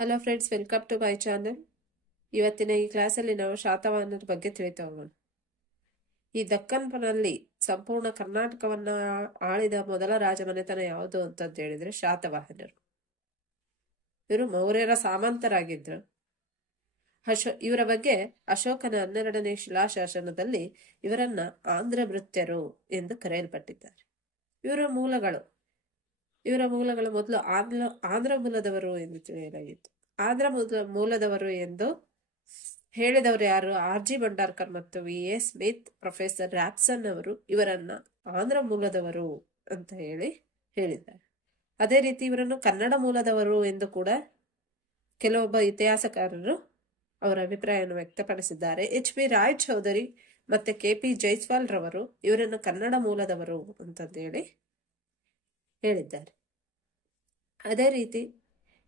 Hello friends, welcome to my channel. ಇವತ್ತಿನ ಈ ಕ್ಲಾಸಲ್ಲಿ ನಾವು ಶಾತವಾಹನರ ಬಗ್ಗೆ ತಿಳಿತಾ ಹೋಗೋಣ. ಈ ದಕ್ಕನ್ನಲ್ಲಿ ಸಂಪೂರ್ಣ ಕರ್ನಾಟಕವನ್ನ ಆಳಿದ ಮೊದಲ ರಾಜಮನೆತನ ಯಾವುದು ಅಂತಂತ ಹೇಳಿದ್ರೆ ಶಾತವಾಹನರು. ಇವರು ಮೌರ್ಯರ ಸಾಮಂತರಾಗಿದ್ರು. ಇವರ ಬಗ್ಗೆ ಅಶೋಕನ 12ನೇ ಶಿಲಾಶಾಸನದಲ್ಲಿ ಇವರನ್ನ ಆಂಧ್ರ ಭೃತ್ಯರು ಎಂದು ಕರೆಯಲ್ಪಟ್ಟಿದ್ದಾರೆ. ಇವರ ಮೂಲಗಳು ಮೊದಲು ಆಂಧ್ರ ಮೂಲದವರು ಎಂದು ತಿಳಿಯಲಾಗಿತ್ತು. ಆಂಧ್ರ ಮೂಲದವರು ಎಂದು ಹೇಳಿದವರು ಯಾರು? R.G. ಭಂಡಾರ್ಕರ್ ಮತ್ತು V.A. ಸ್ಮಿತ್. ಪ್ರೊಫೆಸರ್ ರ್ಯಾಪ್ಸನ್ ಅವರು ಇವರನ್ನ ಆಂಧ್ರ ಮೂಲದವರು ಅಂತ ಹೇಳಿದ್ದಾರೆ. ಅದೇ ರೀತಿ ಇವರನ್ನು ಕನ್ನಡ ಮೂಲದವರು ಎಂದು ಕೂಡ ಕೆಲವೊಬ್ಬ ಇತಿಹಾಸಕಾರರು ಅವರ ಅಭಿಪ್ರಾಯವನ್ನು ವ್ಯಕ್ತಪಡಿಸಿದ್ದಾರೆ. H.B. ರಾಯ್ ಚೌಧರಿ ಮತ್ತೆ K.P. ಜೈಸ್ವಾಲ್ ರವರು ಇವರನ್ನು ಕನ್ನಡ ಮೂಲದವರು ಅಂತಂದೇಳಿ ಹೇಳಿದ್ದಾರೆ. ಅದೇ ರೀತಿ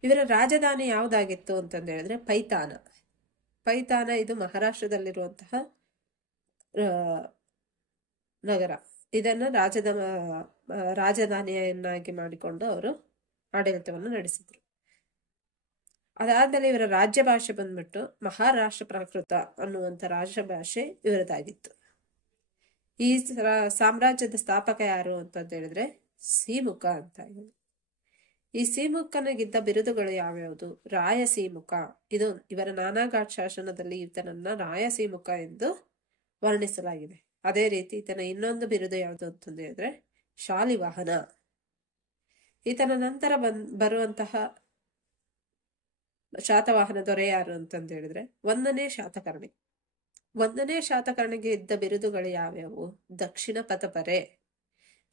ಇವರ ರಾಜಧಾನಿ ಯಾವುದಾಗಿತ್ತು ಅಂತಂದು ಹೇಳಿದ್ರೆ ಪೈತಾನ. ಇದು ಮಹಾರಾಷ್ಟ್ರದಲ್ಲಿರುವಂತಹ ನಗರ. ಇದನ್ನ ರಾಜಧಾನಿಯನ್ನಾಗಿ ಮಾಡಿಕೊಂಡು ಅವರು ಆಡಳಿತವನ್ನು ನಡೆಸಿದ್ರು. ಅದಾದ್ಮೇಲೆ ಇವರ ರಾಜ್ಯ ಭಾಷೆ ಬಂದ್ಬಿಟ್ಟು ಮಹಾರಾಷ್ಟ್ರ ಪ್ರಾಕೃತ ಅನ್ನುವಂಥ ರಾಜ್ಯ ಭಾಷೆ ಇವರದಾಗಿತ್ತು. ಈ ಸಾಮ್ರಾಜ್ಯದ ಸ್ಥಾಪಕ ಯಾರು ಅಂತಂತ ಹೇಳಿದ್ರೆ ಸೀಮುಖ ಅಂತ ಹೇಳಿ. ಈ ಸೀಮುಖನಿಗಿದ್ದ ಬಿರುದುಗಳು ಯಾವ್ಯಾವುದು? ರಾಯಸೀಮುಖ. ಇದು ಇವರ ನಾನಾಘಾಟ್ ಶಾಸನದಲ್ಲಿ ಈತನನ್ನ ರಾಯಸೀಮುಖ ಎಂದು ವರ್ಣಿಸಲಾಗಿದೆ. ಅದೇ ರೀತಿ ಈತನ ಇನ್ನೊಂದು ಬಿರುದು ಯಾವುದು ಅಂತಂದು ಹೇಳಿದ್ರೆ ಶಾಲಿವಾಹನ. ಈತನ ನಂತರ ಬರುವಂತಹ ಶಾತವಾಹನ ದೊರೆ ಯಾರು ಅಂತಂದು ಹೇಳಿದ್ರೆ 1ನೇ ಶಾತಕರ್ಣಿ. 1ನೇ ಶಾತಕರ್ಣಿಗೆ ಇದ್ದ ಬಿರುದುಗಳು ಯಾವ್ಯಾವು? ದಕ್ಷಿಣ ಪಥಪರೆ,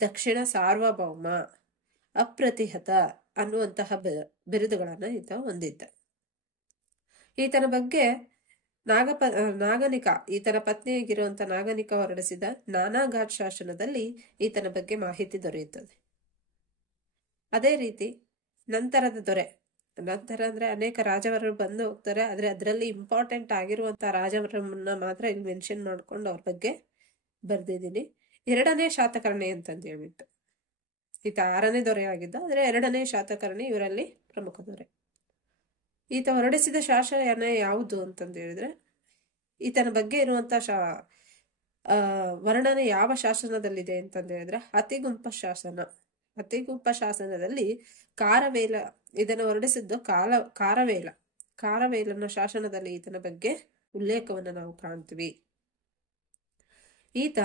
ದಕ್ಷಿಣ ಸಾರ್ವಭೌಮ, ಅಪ್ರತಿಹತ ಅನ್ನುವಂತಹ ಬಿರುದುಗಳನ್ನ ಈತ ಹೊಂದಿದ್ದ. ಈತನ ಬಗ್ಗೆ ಈತನ ಪತ್ನಿಯಾಗಿರುವಂತ ನಾಗನಿಕ ಹೊರಡಿಸಿದ ನಾನಾಘಾಟ್ ಶಾಸನದಲ್ಲಿ ಈತನ ಬಗ್ಗೆ ಮಾಹಿತಿ ದೊರೆಯುತ್ತದೆ. ಅದೇ ರೀತಿ ನಂತರದ ದೊರೆ, ನಂತರ ಅಂದ್ರೆ ಅನೇಕ ರಾಜವರರು ಬಂದು ಹೋಗ್ತಾರೆ, ಆದ್ರೆ ಅದರಲ್ಲಿ ಇಂಪಾರ್ಟೆಂಟ್ ಆಗಿರುವಂತಹ ರಾಜವರನ್ನ ಮಾತ್ರ ಇಲ್ಲಿ ಮೆನ್ಷನ್ ಮಾಡ್ಕೊಂಡು ಅವ್ರ ಬಗ್ಗೆ ಬರ್ದಿದ್ದೀನಿ. 2ನೇ ಶಾತಕರ್ಣಿ ಅಂತಂದು ಹೇಳ್ಬಿಟ್ಟು ಈತ 6ನೇ ದೊರೆ ಆಗಿದ್ದ, ಆದ್ರೆ 2ನೇ ಶಾತಕರ್ಣಿ ಇವರಲ್ಲಿ ಪ್ರಮುಖ ದೊರೆ. ಈತ ಹೊರಡಿಸಿದ ಶಾಸನ ಯಾವುದು ಅಂತಂದು ಹೇಳಿದ್ರೆ ಈತನ ಬಗ್ಗೆ ಇರುವಂತ ವರ್ಣನೆ ಯಾವ ಶಾಸನದಲ್ಲಿದೆ ಅಂತಂದು ಹೇಳಿದ್ರೆ ಅತಿಗುಂಪ ಶಾಸನ. ಅತಿಗುಂಪ ಶಾಸನದಲ್ಲಿ ಕಾರವೇಲ ಇದನ್ನು ಹೊರಡಿಸಿದ್ದು ಕಾರವೇಲನ ಶಾಸನದಲ್ಲಿ ಈತನ ಬಗ್ಗೆ ಉಲ್ಲೇಖವನ್ನು ನಾವು ಕಾಣ್ತೀವಿ. ಈತ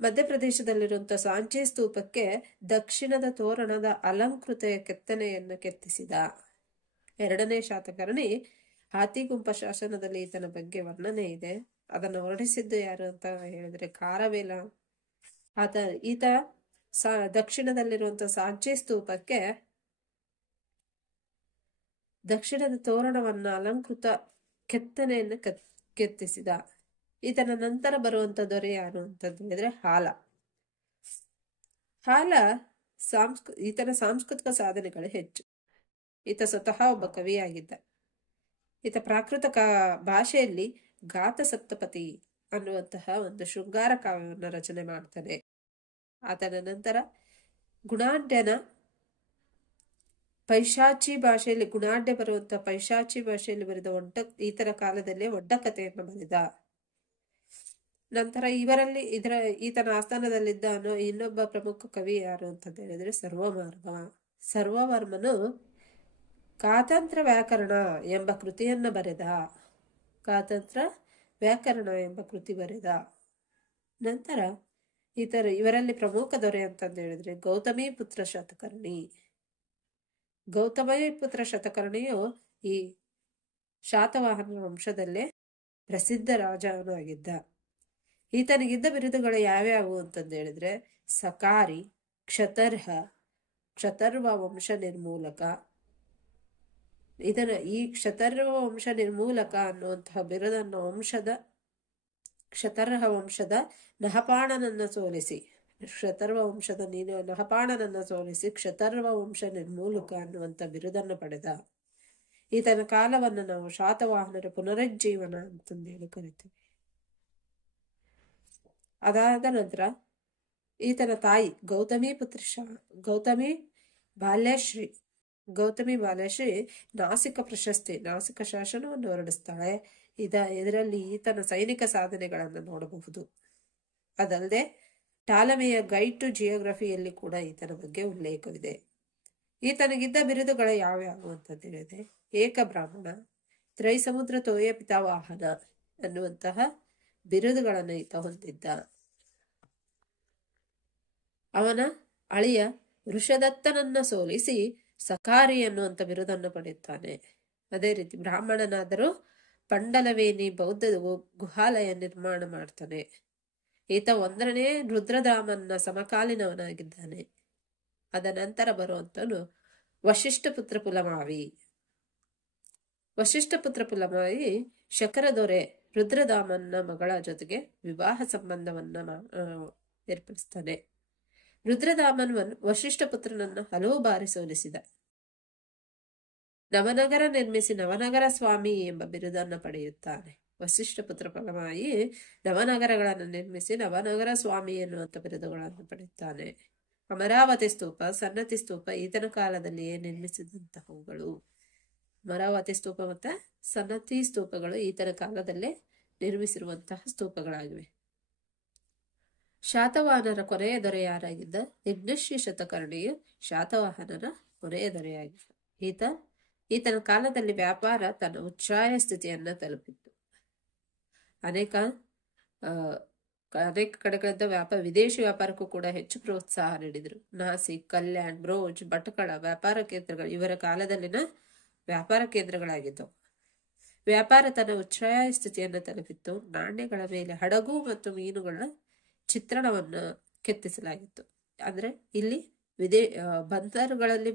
ಮಧ್ಯಪ್ರದೇಶದಲ್ಲಿರುವಂತಹ ಸಾಂಚಿ ಸ್ತೂಪಕ್ಕೆ ದಕ್ಷಿಣದ ತೋರಣದ ಅಲಂಕೃತ ಕೆತ್ತನೆಯನ್ನು ಕೆತ್ತಿಸಿದ. 2ನೇ ಶಾತಕರ್ಣಿ ಹಾತಿಗುಂಪ ಶಾಸನದಲ್ಲಿ ಈತನ ಬಗ್ಗೆ ವರ್ಣನೆ ಇದೆ. ಅದನ್ನು ಹೊರಡಿಸಿದ್ದು ಯಾರು ಅಂತ ಹೇಳಿದ್ರೆ ಕಾರವೇಲ. ಈತ ದಕ್ಷಿಣದಲ್ಲಿರುವಂತಹ ಸಾಂಚಿ ಸ್ತೂಪಕ್ಕೆ ದಕ್ಷಿಣದ ತೋರಣವನ್ನ ಅಲಂಕೃತ ಕೆತ್ತನೆಯನ್ನು ಕೆತ್ತಿಸಿದ. ಈತನ ನಂತರ ಬರುವಂತ ದೊರೆ ಯಾರು ಅಂತಂದು ಹೇಳಿದ್ರೆ ಹಾಲ ಈತನ ಸಾಂಸ್ಕೃತಿಕ ಸಾಧನೆಗಳು ಹೆಚ್ಚು. ಈತ ಸ್ವತಃ ಒಬ್ಬ ಕವಿಯಾಗಿದ್ದ. ಈತ ಪ್ರಾಕೃತ ಭಾಷೆಯಲ್ಲಿ ಗಾತ ಸಪ್ತಪತಿ ಅನ್ನುವಂತಹ ಒಂದು ಶೃಂಗಾರ ಕಾವ್ಯವನ್ನು ರಚನೆ ಮಾಡ್ತಾನೆ. ಆತನ ನಂತರ ಗುಣಾಢ್ಯನ ಪೈಶಾಚಿ ಭಾಷೆಯಲ್ಲಿ ಗುಣಾಢ್ಯ ಬರುವಂತಹ ಪೈಶಾಚಿ ಭಾಷೆಯಲ್ಲಿ ಬರೆದ ಈತನ ಕಾಲದಲ್ಲಿ ಒಡ್ಡ ಕಥೆಯನ್ನು ಬರೆದ. ನಂತರ ಈತನ ಆಸ್ಥಾನದಲ್ಲಿದ್ದ ಇನ್ನೊಬ್ಬ ಪ್ರಮುಖ ಕವಿ ಯಾರು ಅಂತ ಹೇಳಿದ್ರೆ ಸರ್ವವರ್ಮನು ಕಾತಂತ್ರ ವ್ಯಾಕರಣ ಎಂಬ ಕೃತಿಯನ್ನ ಬರೆದ. ನಂತರ ಇವರಲ್ಲಿ ಪ್ರಮುಖ ದೊರೆ ಅಂತಂದು ಹೇಳಿದ್ರೆ ಗೌತಮಿ ಪುತ್ರ ಶತಕರ್ಣಿಯು ಈ ಶಾತವಾಹನ ವಂಶದಲ್ಲೇ ಪ್ರಸಿದ್ಧ ರಾಜನಾಗಿದ್ದ. ಈತನಿಗಿದ್ದ ಬಿರುದುಗಳು ಯಾವ್ಯಾವು ಅಂತಂದು ಹೇಳಿದ್ರೆ ಸಕಾರಿ, ಕ್ಷತರ್ವ ವಂಶ ನಿರ್ಮೂಲಕ. ಈ ಕ್ಷತರ್ವ ವಂಶ ನಿರ್ಮೂಲಕ ಅನ್ನುವಂತಹ ಬಿರುದನ್ನು ಕ್ಷತರ್ಹ ವಂಶದ ನಹಪಾಣನನ್ನ ಸೋಲಿಸಿ ಕ್ಷತರ್ವ ವಂಶ ನಿರ್ಮೂಲಕ ಅನ್ನುವಂಥ ಬಿರುದನ್ನು ಪಡೆದ. ಈತನ ಕಾಲವನ್ನು ನಾವು ಶಾತವಾಹನರ ಪುನರುಜ್ಜೀವನ ಅಂತಂದೇಳಿ ಕರಿತೀವಿ. ಅದಾದ ನಂತರ ಈತನ ತಾಯಿ ಗೌತಮಿ ಬಾಲ್ಯಶ್ರೀ ಗೌತಮಿ ಬಾಲಶ್ರೀ ನಾಸಿಕ ಪ್ರಶಸ್ತಿ, ನಾಸಿಕ ಶಾಸನವನ್ನು ಹೊರಡಿಸ್ತಾಳೆ. ಇದರಲ್ಲಿ ಈತನ ಸೈನಿಕ ಸಾಧನೆಗಳನ್ನು ನೋಡಬಹುದು. ಅದಲ್ಲದೆ ಟಾಲಮಿಯ ಗೈಡ್ ಟು ಜಿಯೋಗ್ರಫಿಯಲ್ಲಿ ಕೂಡ ಈತನ ಬಗ್ಗೆ ಉಲ್ಲೇಖವಿದೆ. ಈತನಿಗಿದ್ದ ಬಿರುದುಗಳು ಯಾವ್ಯಾವು ಅಂತ ತಿಳಿದೆ. ಏಕ ಬ್ರಾಹ್ಮಣ, ತ್ರೈಸಮುದ್ರ ತೋಯ ಪಿತಾವಾಹನ ಅನ್ನುವಂತಹ ಬಿರುದುಗಳನ್ನು ಈತ ಹೊಂದಿದ್ದ. ಅವನ ಅಳಿಯ ವೃಷದತ್ತನನ್ನ ಸೋಲಿಸಿ ಸಕಾರಿ ಅನ್ನುವಂಥ ಬಿರುದನ್ನು ಪಡೆಯುತ್ತಾನೆ. ಅದೇ ರೀತಿ ಬ್ರಾಹ್ಮಣನಾದರೂ ಪಂಡಲವೇನಿ ಬೌದ್ಧ ಗುಹಾಲಯ ನಿರ್ಮಾಣ ಮಾಡ್ತಾನೆ. ಈತ 1ನೇ ರುದ್ರದಾಮನ್ನ ಸಮಕಾಲೀನವನಾಗಿದ್ದಾನೆ. ಅದ ನಂತರ ಬರುವಂತನು ವಶಿಷ್ಠ ಪುತ್ರ ಪುಲಮಾವಿ. ವಶಿಷ್ಠ ಪುತ್ರ ಪುಲಮಾವಿ ಶಕರ ದೊರೆ ರುದ್ರದಾಮನ್ನ ಮಗಳ ಜೊತೆಗೆ ವಿವಾಹ ಸಂಬಂಧವನ್ನ ಏರ್ಪಡಿಸ್ತಾನೆ. ರುದ್ರದಾಮನ್ ವಶಿಷ್ಠ ಪುತ್ರನನ್ನ ಹಲವು ಬಾರಿ ಸೋಲಿಸಿದ. ನವನಗರ ನಿರ್ಮಿಸಿ ನವನಗರ ಸ್ವಾಮಿ ಎಂಬ ಬಿರುದನ್ನು ಪಡೆಯುತ್ತಾನೆ. ವಶಿಷ್ಠ ಪುತ್ರ ಪುಲಮಾಯಿ ನವನಗರಗಳನ್ನು ನಿರ್ಮಿಸಿ ನವನಗರ ಸ್ವಾಮಿ ಎನ್ನುವಂಥ ಬಿರುದುಗಳನ್ನು ಪಡೆಯುತ್ತಾನೆ. ಅಮರಾವತಿ ಸ್ತೂಪ, ಸನ್ನತಿ ಸ್ತೂಪ ಈತನ ಕಾಲದಲ್ಲಿಯೇ ನಿರ್ಮಿಸಿದಂತಹವುಗಳು. ಅಮರಾವತಿ ಸ್ತೂಪ ಮತ್ತೆ ಸನ್ನತಿ ಸ್ತೂಪಗಳು ಈತನ ಕಾಲದಲ್ಲೇ ನಿರ್ಮಿಸಿರುವಂತಹ ಸ್ತೂಪಗಳಾಗಿವೆ. ಶಾತವಾಹನರ ಕೊನೆಯ ದೊರೆ ಯಾರಾಗಿದ್ದ? ಯಜ್ಞಶ್ರೀ ಶತಕರ್ಣಿಯು ಶಾತವಾಹನರ ಕೊನೆಯ ದೊರೆಯಾಗಿದ್ದ. ಈತನ ಕಾಲದಲ್ಲಿ ವ್ಯಾಪಾರ ತನ್ನ ಉಚ್ಛ್ರಾಯ ಸ್ಥಿತಿಯನ್ನ ತಲುಪಿತ್ತು. ಅನೇಕ ಕಡೆಗಳಿಂದ ವಿದೇಶಿ ವ್ಯಾಪಾರಕ್ಕೂ ಕೂಡ ಹೆಚ್ಚು ಪ್ರೋತ್ಸಾಹ ನೀಡಿದ್ರು. ನಾಸಿಕ್, ಕಲ್ಯಾಣ್, ಬ್ರೋಜ್, ಭಟ್ಕಳ ವ್ಯಾಪಾರ ಕೇಂದ್ರಗಳು ಇವರ ಕಾಲದಲ್ಲಿನ ವ್ಯಾಪಾರ ಕೇಂದ್ರಗಳಾಗಿದ್ದವು. ವ್ಯಾಪಾರ ತನ್ನ ಉಚ್ಛ್ರಾಯ ಸ್ಥಿತಿಯನ್ನು ತಲುಪಿತ್ತು. ನಾಣ್ಯಗಳ ಮೇಲೆ ಹಡಗು ಮತ್ತು ಮೀನುಗಳ ಚಿತ್ರಣವನ್ನು ಕೆತ್ತಿಸಲಾಗಿತ್ತು. ಅಂದ್ರೆ ಇಲ್ಲಿ ಬಂದರುಗಳಲ್ಲಿ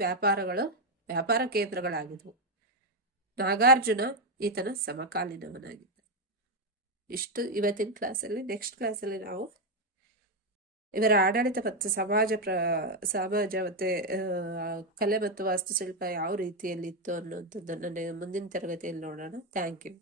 ವ್ಯಾಪಾರ ಕೇಂದ್ರಗಳಾಗಿದ್ವು. ನಾಗಾರ್ಜುನ ಈತನ ಸಮಕಾಲೀನವನಾಗಿದ್ದ. ಇಷ್ಟು ಇವತ್ತಿನ ಕ್ಲಾಸಲ್ಲಿ. ನೆಕ್ಸ್ಟ್ ಕ್ಲಾಸಲ್ಲಿ ನಾವು ಇವರ ಆಡಳಿತ ಮತ್ತು ಸಮಾಜ ಮತ್ತೆ ಕಲೆ ಮತ್ತು ವಾಸ್ತುಶಿಲ್ಪ ಯಾವ ರೀತಿಯಲ್ಲಿ ಇತ್ತು ಅನ್ನುವಂಥದ್ದನ್ನು ಮುಂದಿನ ತರಗತಿಯಲ್ಲಿ ನೋಡೋಣ. Thank you.